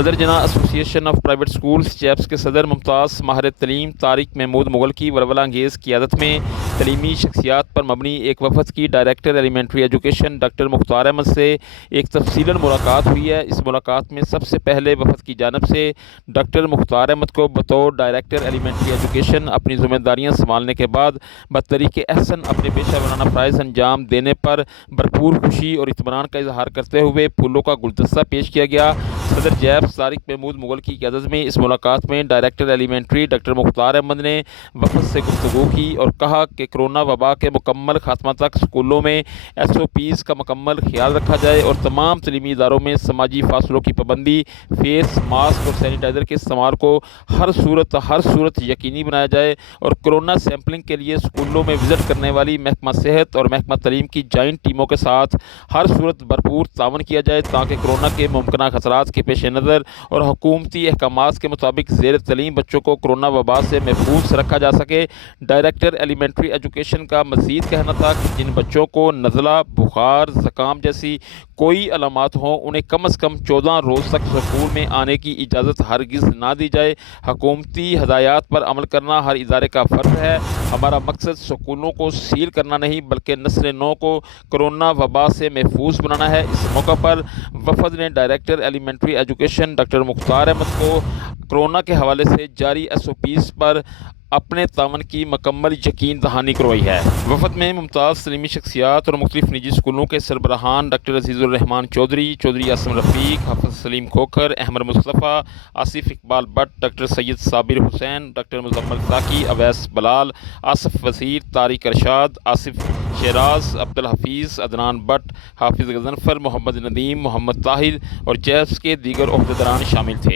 صدر جناح ایسوسی ایشن آف پرائیویٹ اسکولز جیپس کے صدر ممتاز ماہر تعلیم طارق محمود مغل کی ولولہ انگیز قیادت میں تعلیمی شخصیات پر مبنی ایک وفد کی ڈائریکٹر ایلیمنٹری ایجوکیشن ڈاکٹر مختار احمد سے ایک تفصیلاً ملاقات ہوئی ہے۔ اس ملاقات میں سب سے پہلے وفد کی جانب سے ڈاکٹر مختار احمد کو بطور ڈائریکٹر ایلیمنٹری ایجوکیشن اپنی ذمہ داریاں سنبھالنے کے بعد بطریق احسن اپنے پیشہ ورانہ فرائض انجام دینے پر بھرپور خوشی اور اطمینان کا اظہار کرتے ہوئے پھولوں کا گلدستہ پیش کیا گیا۔ صدر جیپس طارق محمود مغل کی قیادت میں اس ملاقات میں ڈائریکٹر ایلیمنٹری ڈاکٹر مختار احمد نے وفد سے گفتگو کی اور کہا کہ کرونا وبا کے مکمل خاتمہ تک اسکولوں میں SOPs کا مکمل خیال رکھا جائے اور تمام تعلیمی اداروں میں سماجی فاصلوں کی پابندی، فیس ماسک اور سینیٹائزر کے استعمال کو ہر صورت یقینی بنایا جائے اور کرونا سیمپلنگ کے لیے اسکولوں میں وزٹ کرنے والی محکمہ صحت اور محکمہ تعلیم کی جوائنٹ ٹیموں کے ساتھ ہر صورت بھرپور تعاون کیا جائے تاکہ کرونا کے ممکنہ خطرات کے پیش نظر اور حکومتی احکامات کے مطابق زیر تعلیم بچوں کو کرونا وبا سے محفوظ رکھا جا سکے۔ ڈائریکٹر ایلیمنٹری ایجوکیشن کا مزید کہنا تھا کہ جن بچوں کو نزلہ، بخار، زکام جیسی کوئی علامات ہوں انہیں کم از کم 14 روز تک اسکول میں آنے کی اجازت ہرگز نہ دی جائے۔ حکومتی ہدایات پر عمل کرنا ہر ادارے کا فرض ہے۔ ہمارا مقصد اسکولوں کو سیل کرنا نہیں بلکہ نسل نو کو کرونا وبا سے محفوظ بنانا ہے۔ اس موقع پر وفد نے ڈائریکٹر ایلیمنٹری ایجوکیشن ڈاکٹر مختار احمد کو کرونا کے حوالے سے جاری SOPs پر اپنے تعاون کی مکمل یقین دہانی کروائی ہے۔ وفد میں ممتاز تعلیمی شخصیات اور مختلف نجی اسکولوں کے سربراہان doctor Aziz ur-Rahman Chaudhry, Chaudhry Asim Rafiq, Hafiz Salim Khokhar, Ahmed Mustafa, Asif Iqbal Butt, doctor Syed Sabir Hussain, doctor Muzammil Zaki, Owais Bilal, Asif Wazir, Tariq Irshad, Asif Shiraz, Abdul Hafeez, Adnan Butt, Hafiz Ghazanfar, محمد ندیم، محمد طاہر اور جیپس کے دیگر عہدیداران شامل تھے۔